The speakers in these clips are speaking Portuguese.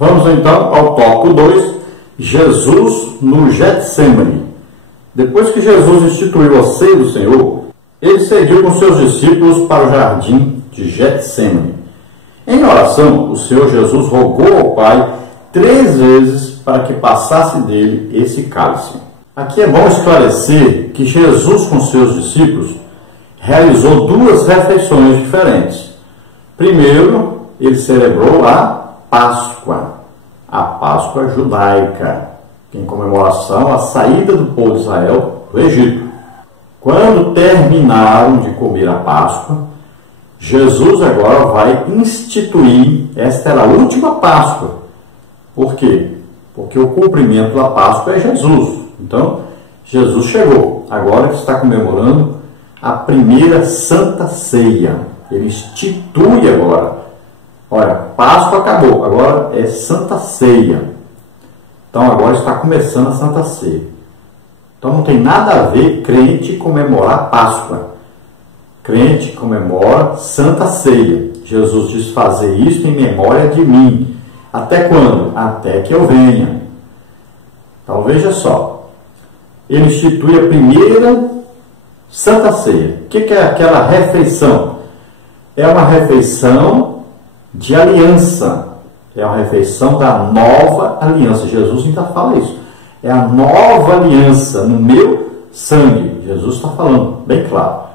Vamos então ao tópico 2, Jesus no Getsêmani. Depois que Jesus instituiu a ceia do Senhor, ele seguiu com seus discípulos para o jardim de Getsêmani. Em oração, o Senhor Jesus rogou ao Pai 3 vezes para que passasse dele esse cálice. Aqui é bom esclarecer que Jesus com seus discípulos realizou 2 refeições diferentes. Primeiro, ele celebrou a Páscoa judaica, em comemoração à saída do povo de Israel do Egito. Quando terminaram de comer a Páscoa, Jesus agora vai instituir, esta era a última Páscoa. Por quê? Porque o cumprimento da Páscoa é Jesus. Então, Jesus chegou, agora que está comemorando a primeira Santa Ceia. Ele institui agora. Olha, Páscoa acabou, agora é Santa Ceia. Então agora está começando a Santa Ceia. Então não tem nada a ver crente comemorar Páscoa. Crente comemora Santa Ceia. Jesus diz fazer isso em memória de mim. Até quando? Até que eu venha. Então veja só. Ele institui a primeira Santa Ceia. O que é aquela refeição? É uma refeição de aliança. É uma refeição da nova aliança. Jesus ainda fala isso. É a nova aliança no meu sangue. Jesus está falando, bem claro.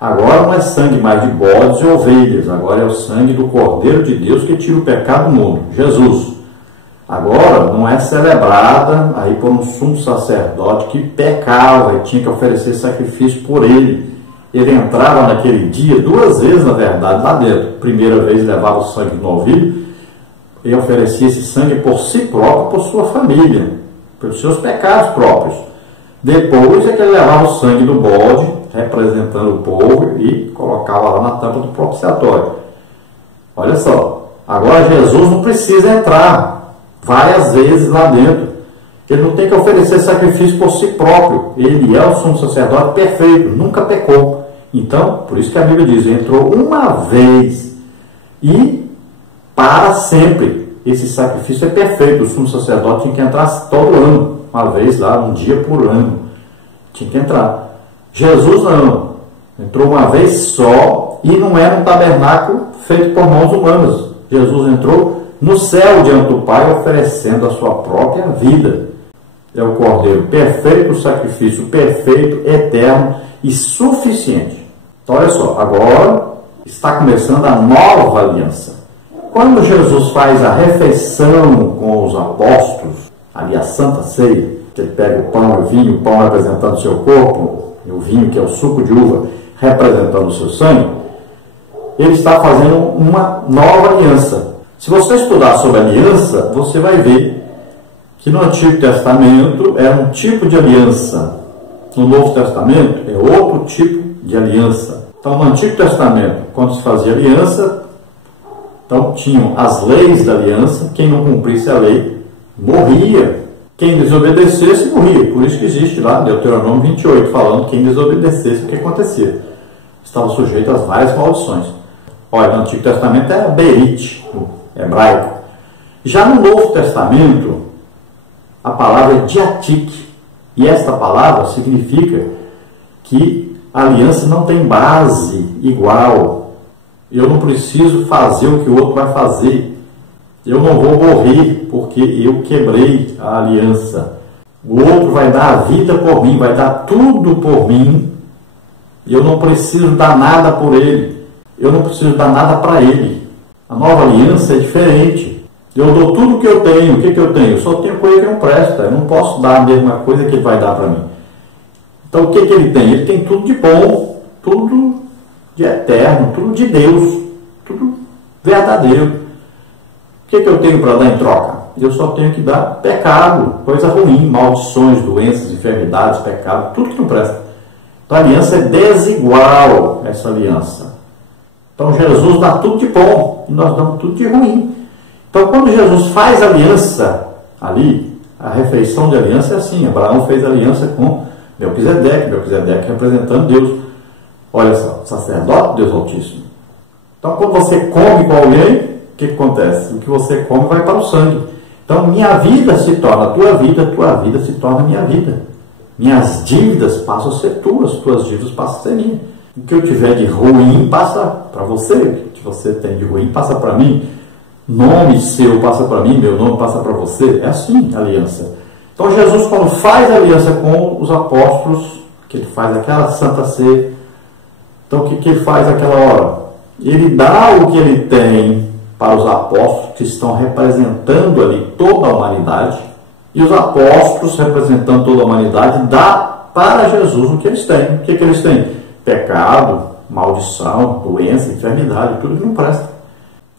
Agora não é sangue mais de bodes e ovelhas. Agora é o sangue do Cordeiro de Deus que tira o pecado do mundo. Jesus. Agora não é celebrada aí por um sumo sacerdote que pecava e tinha que oferecer sacrifício por ele. Ele entrava naquele dia 2 vezes, na verdade, lá dentro. Primeira vez levava o sangue do novilho e oferecia esse sangue por si próprio, por sua família, pelos seus pecados próprios. Depois é que ele levava o sangue do bode, representando o povo, e colocava lá na tampa do propiciatório. Olha só, agora Jesus não precisa entrar várias vezes lá dentro. Ele não tem que oferecer sacrifício por si próprio. Ele é o sumo sacerdote perfeito, nunca pecou. Então, por isso que a Bíblia diz, entrou uma vez e para sempre. Esse sacrifício é perfeito. O sumo sacerdote tinha que entrar todo ano, uma vez lá, um dia por ano. Tinha que entrar. Jesus não. Entrou uma vez só e não era um tabernáculo feito por mãos humanas. Jesus entrou no céu diante do Pai, oferecendo a sua própria vida. É o Cordeiro perfeito, o sacrifício perfeito, eterno e suficiente. Então, olha só, agora está começando a nova aliança. Quando Jesus faz a refeição com os apóstolos, ali a Santa Ceia, que ele pega o pão e o vinho, o pão representando o seu corpo, e o vinho, que é o suco de uva, representando o seu sangue, ele está fazendo uma nova aliança. Se você estudar sobre aliança, você vai ver que no Antigo Testamento era um tipo de aliança. No Novo Testamento é outro tipo de aliança. Então, no Antigo Testamento, quando se fazia aliança, então tinham as leis da aliança. Quem não cumprisse a lei morria. Quem desobedecesse morria. Por isso que existe lá Deuteronômio 28, falando que quem desobedecesse, o que acontecia? Estava sujeito às várias maldições. Olha, no Antigo Testamento era Berit, no hebraico. Já no Novo Testamento, a palavra é diatique. E esta palavra significa que a aliança não tem base igual. Eu não preciso fazer o que o outro vai fazer. Eu não vou morrer porque eu quebrei a aliança. O outro vai dar a vida por mim, vai dar tudo por mim. E eu não preciso dar nada por ele. Eu não preciso dar nada para ele. A nova aliança é diferente. Eu dou tudo o que eu tenho. O que eu tenho? Eu só tenho coisa que não presta. Eu não posso dar a mesma coisa que ele vai dar para mim. Então o que ele tem? Ele tem tudo de bom, tudo de eterno, tudo de Deus, tudo verdadeiro. O que eu tenho para dar em troca? Eu só tenho que dar pecado, coisa ruim, maldições, doenças, enfermidades, pecado, tudo que não presta. Então a aliança é desigual, essa aliança. Então Jesus dá tudo de bom e nós damos tudo de ruim. Então quando Jesus faz aliança ali, a refeição de aliança é assim. Abraão fez aliança com Melquisedeque representando Deus. Olha só, sacerdote de Deus Altíssimo. Então quando você come com alguém, que acontece? O que você come vai para o sangue. Então, minha vida se torna tua vida se torna minha vida. Minhas dívidas passam a ser tuas dívidas passam a ser minhas. O que eu tiver de ruim passa para você, o que você tem de ruim passa para mim. Nome seu passa para mim, meu nome passa para você. É assim a aliança. Então, Jesus, quando faz aliança com os apóstolos, que ele faz aquela Santa Ceia, então o que ele faz naquela hora? Ele dá o que ele tem para os apóstolos, que estão representando ali toda a humanidade, e os apóstolos, representando toda a humanidade, dá para Jesus o que eles têm. O que eles têm? Pecado, maldição, doença, enfermidade, tudo que não presta.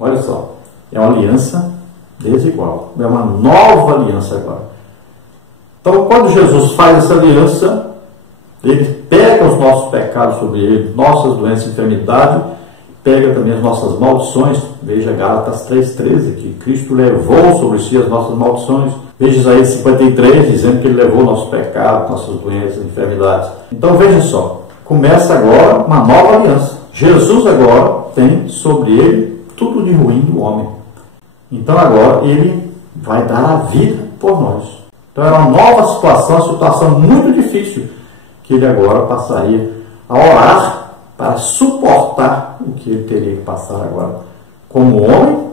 Olha só, é uma aliança desigual, é uma nova aliança agora. Então, quando Jesus faz essa aliança, ele pega os nossos pecados sobre ele, nossas doenças e enfermidades, pega também as nossas maldições. Veja Gálatas 3,13, que Cristo levou sobre si as nossas maldições. Veja Isaías 53, dizendo que ele levou nossos pecados, nossas doenças e enfermidades. Então veja só, começa agora uma nova aliança. Jesus agora tem sobre ele tudo de ruim do homem. Então agora ele vai dar a vida por nós. Então era uma nova situação, uma situação muito difícil, que ele agora passaria a orar para suportar o que ele teria que passar agora como homem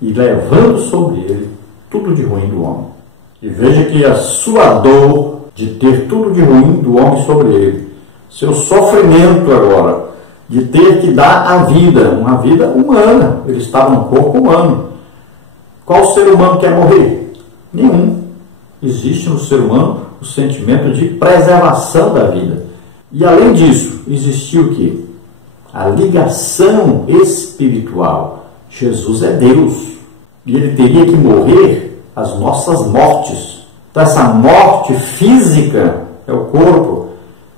e levando sobre ele tudo de ruim do homem. E veja que a sua dor de ter tudo de ruim do homem sobre ele, seu sofrimento agora de ter que dar a vida, uma vida humana, ele estava num corpo humano. Qual ser humano quer morrer? Nenhum. Existe no ser humano o sentimento de preservação da vida. E além disso, existia o quê? A ligação espiritual. Jesus é Deus. E ele teria que morrer as nossas mortes. Então essa morte física é o corpo.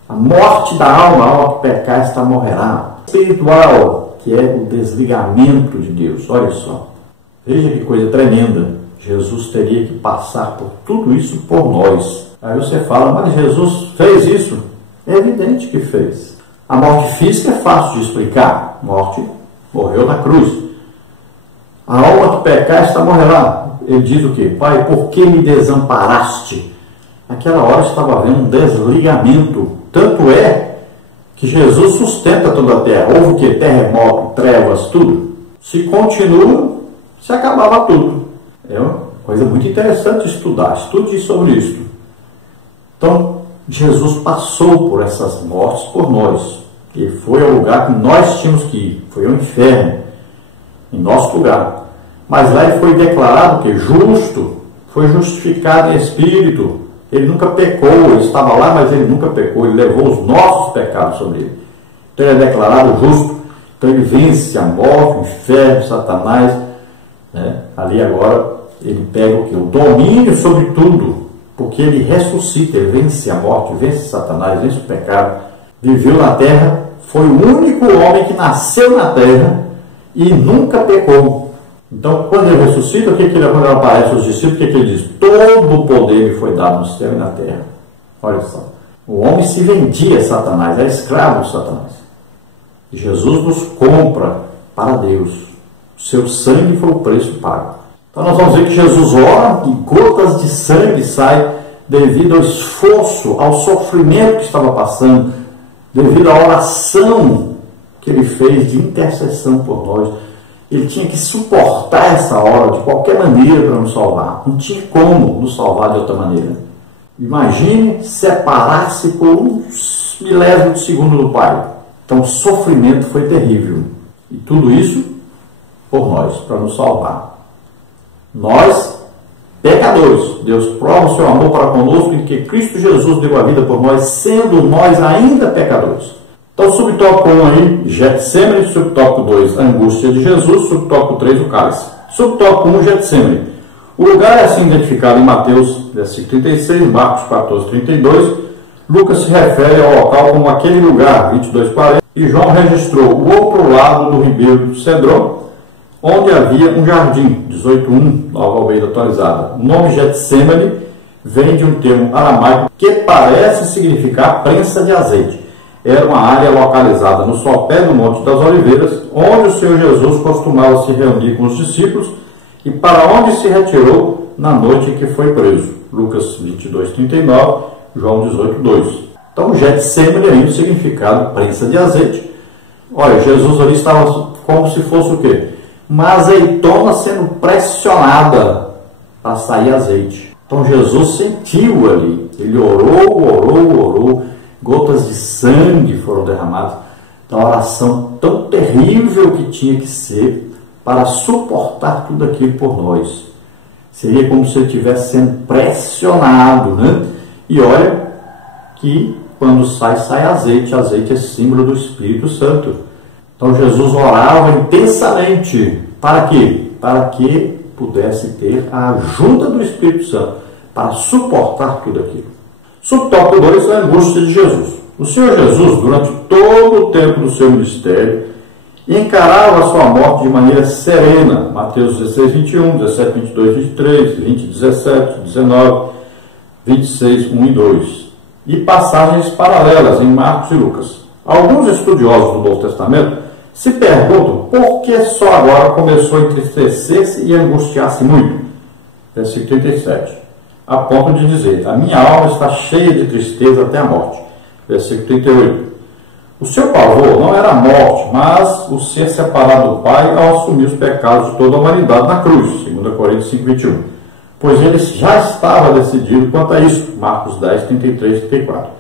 A morte da alma, a alma que pecar, esta morrerá. Espiritual, que é o desligamento de Deus. Olha só. Veja que coisa tremenda. Jesus teria que passar por tudo isso por nós. Aí você fala, mas Jesus fez isso? É evidente que fez. A morte física é fácil de explicar. Morte, morreu na cruz. A alma que pecar, esta morrerá. Ele diz o quê? Pai, por que me desamparaste? Naquela hora estava havendo um desligamento. Tanto é que Jesus sustenta toda a terra. Houve o quê? Terremoto, trevas, tudo. Se continua, se acabava tudo. É uma coisa muito interessante estudar. Estude sobre isso. Então, Jesus passou por essas mortes por nós. Ele foi ao lugar que nós tínhamos que ir. Foi ao inferno, em nosso lugar. Mas lá ele foi declarado que justo, foi justificado em espírito. Ele nunca pecou, ele estava lá, mas ele nunca pecou. Ele levou os nossos pecados sobre ele. Então ele é declarado justo. Então ele vence a morte, o inferno, Satanás. Né? Ali agora ele pega o quê? O domínio sobre tudo. Porque ele ressuscita, ele vence a morte, vence Satanás, vence o pecado. Viveu na terra, foi o único homem que nasceu na terra e nunca pecou. Então, quando ele ressuscita, quando ele aparece aos discípulos, o que ele diz? Todo o poder lhe foi dado no céu e na terra. Olha só. O homem se vendia a Satanás, era escravo de Satanás. E Jesus nos compra para Deus. Seu sangue foi o preço pago. Então nós vamos ver que Jesus ora e gotas de sangue saem devido ao esforço, ao sofrimento que estava passando, devido à oração que ele fez de intercessão por nós. Ele tinha que suportar essa hora de qualquer maneira para nos salvar. Não tinha como nos salvar de outra maneira. Imagine separar-se por um milésimo de segundo do Pai. Então o sofrimento foi terrível. E tudo isso por nós, para nos salvar. Nós, pecadores, Deus prova o seu amor para conosco em que Cristo Jesus deu a vida por nós, sendo nós ainda pecadores. Então, subtópico 1 aí, Getsemane, subtópico 2, angústia de Jesus, subtópico 3, o cálice. Subtópico 1, Getsemane. O lugar é assim identificado em Mateus, versículo 36, Marcos 14, 32. Lucas se refere ao local como aquele lugar, 22, 40. E João registrou o outro lado do ribeiro do Cedron, onde havia um jardim, 18.1, Nova Almeida atualizada. O nome Getsemane vem de um termo aramaico que parece significar prensa de azeite. era uma área localizada no sopé do Monte das Oliveiras, onde o Senhor Jesus costumava se reunir com os discípulos e para onde se retirou na noite em que foi preso. Lucas 22:39, João 18:2. Então, Getsêmani aí o significado prensa de azeite. Olha, Jesus ali estava como se fosse o quê? Uma azeitona sendo pressionada para sair azeite. Então Jesus sentiu ali, ele orou, gotas de sangue foram derramadas. Então a oração tão terrível que tinha que ser para suportar tudo aquilo por nós. Seria como se ele estivesse sendo pressionado, né? E olha que quando sai azeite. Azeite é símbolo do Espírito Santo. Então Jesus orava intensamente. Para quê? Para que pudesse ter a ajuda do Espírito Santo para suportar tudo aquilo. Subtópico 2 é a angústia de Jesus. O Senhor Jesus, durante todo o tempo do seu ministério, encarava a sua morte de maneira serena. Mateus 16:21, 17:22, 23, 20, 17, 19, 26, 1 e 2. E passagens paralelas em Marcos e Lucas. Alguns estudiosos do Novo Testamento se perguntam por que só agora começou a entristecer-se e angustiar-se muito. Versículo 37. A ponto de dizer: a minha alma está cheia de tristeza até a morte. Versículo 38. O seu pavor não era a morte, mas o ser separado do Pai ao assumir os pecados de toda a humanidade na cruz. 2 Coríntios 5:21. Pois ele já estava decidido quanto a isso. Marcos 10, 33 e 34.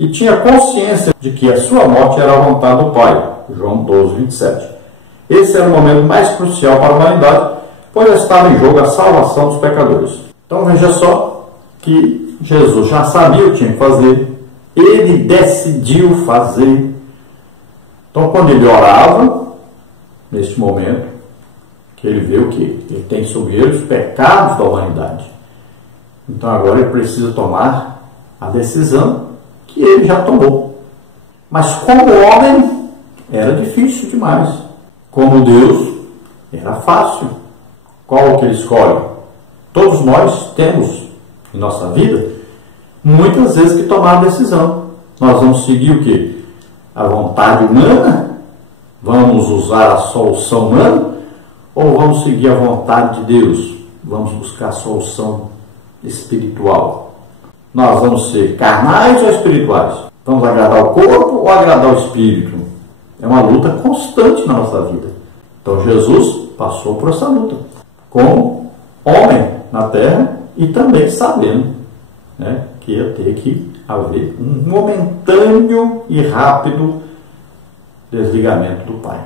E tinha consciência de que a sua morte era a vontade do Pai. João 12, 27. Esse era o momento mais crucial para a humanidade, pois estava em jogo a salvação dos pecadores. Então veja só que Jesus já sabia o que tinha que fazer, ele decidiu fazer. Então quando ele orava, neste momento, que ele vê o que? Ele tem sobre ele os pecados da humanidade. Então agora ele precisa tomar a decisão que ele já tomou. Mas como homem, era difícil demais. Como Deus, era fácil. Qual que ele escolhe? Todos nós temos em nossa vida muitas vezes que tomar a decisão. Nós vamos seguir o quê? A vontade humana? Vamos usar a solução humana? Ou vamos seguir a vontade de Deus? Vamos buscar a solução espiritual? Nós vamos ser carnais ou espirituais? Vamos agradar o corpo ou agradar o espírito? É uma luta constante na nossa vida. Então Jesus passou por essa luta como homem na terra e também sabendo, né, que ia ter que haver um momentâneo e rápido desligamento do Pai.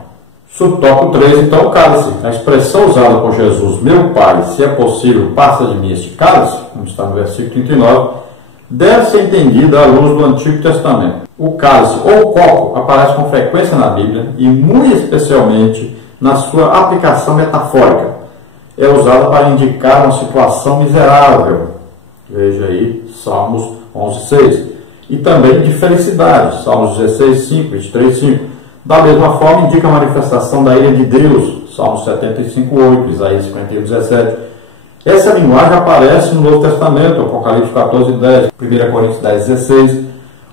Subtópico 3, então, o cálice. A expressão usada por Jesus, meu Pai, se é possível, passa de mim este cálice, como está no versículo 39, deve ser entendida à luz do Antigo Testamento. O cálice ou copo aparece com frequência na Bíblia e muito especialmente na sua aplicação metafórica. É usada para indicar uma situação miserável. Veja aí, Salmos 11:6. E também de felicidade, Salmos 16:5, 23:5. Da mesma forma, indica a manifestação da ira de Deus, Salmos 75:8, Isaías 51:17. Essa linguagem aparece no Novo Testamento, Apocalipse 14:10, 1 Coríntios 10:16.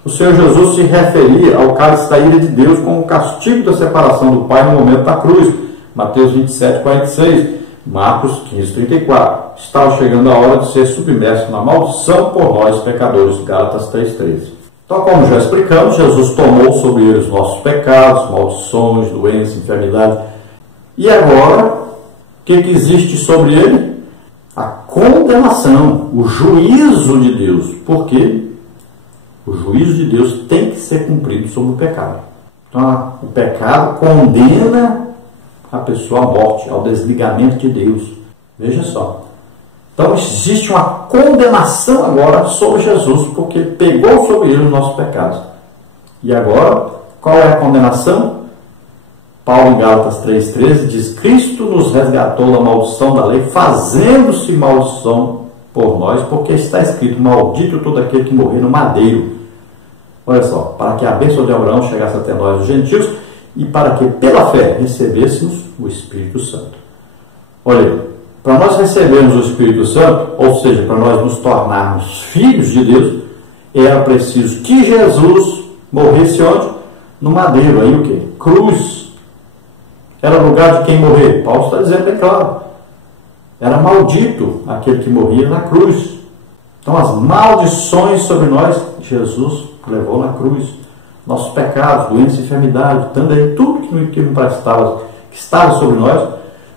O Senhor Jesus se referia ao cálice da ira de Deus como o castigo da separação do Pai no momento da cruz, Mateus 27:46, Marcos 15:34. Estava chegando a hora de ser submerso na maldição por nós, pecadores, Gálatas 3:13. Então, como já explicamos, Jesus tomou sobre ele os nossos pecados, maldições, doenças, enfermidades. E agora, o que existe sobre ele? A condenação, o juízo de Deus. Por quê? O juízo de Deus tem que ser cumprido sobre o pecado. Então, o pecado condena a pessoa à morte, ao desligamento de Deus. Veja só. Então, existe uma condenação agora sobre Jesus, porque ele pegou sobre ele os nossos pecados. E agora, qual é a condenação? Paulo, em Gálatas 3:13, diz: Cristo nos resgatou da maldição da lei, fazendo-se maldição por nós, porque está escrito: maldito todo aquele que morrer no madeiro. Olha só, para que a bênção de Abraão chegasse até nós, os gentios, e para que pela fé recebêssemos o Espírito Santo. Olha, para nós recebermos o Espírito Santo, ou seja, para nós nos tornarmos filhos de Deus, era preciso que Jesus Morresse onde? No madeiro. Aí o quê? Cruz. Era lugar de quem morrer? Paulo está dizendo bem claro. Era maldito aquele que morria na cruz. Então as maldições sobre nós, Jesus levou na cruz. Nossos pecados, doenças, enfermidades, também tudo que não prestava, que estava sobre nós,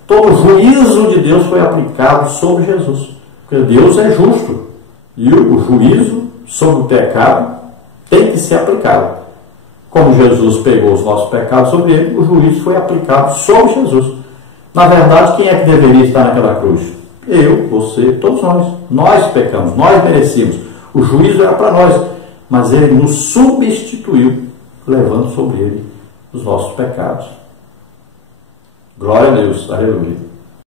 todo o juízo de Deus foi aplicado sobre Jesus. Porque Deus é justo. E o juízo sobre o pecado tem que ser aplicado. Como Jesus pegou os nossos pecados sobre ele, o juízo foi aplicado sobre Jesus. Na verdade, quem é que deveria estar naquela cruz? Eu, você, todos nós. Nós pecamos, nós merecíamos. O juízo era para nós, mas ele nos substituiu, levando sobre ele os nossos pecados. Glória a Deus, aleluia.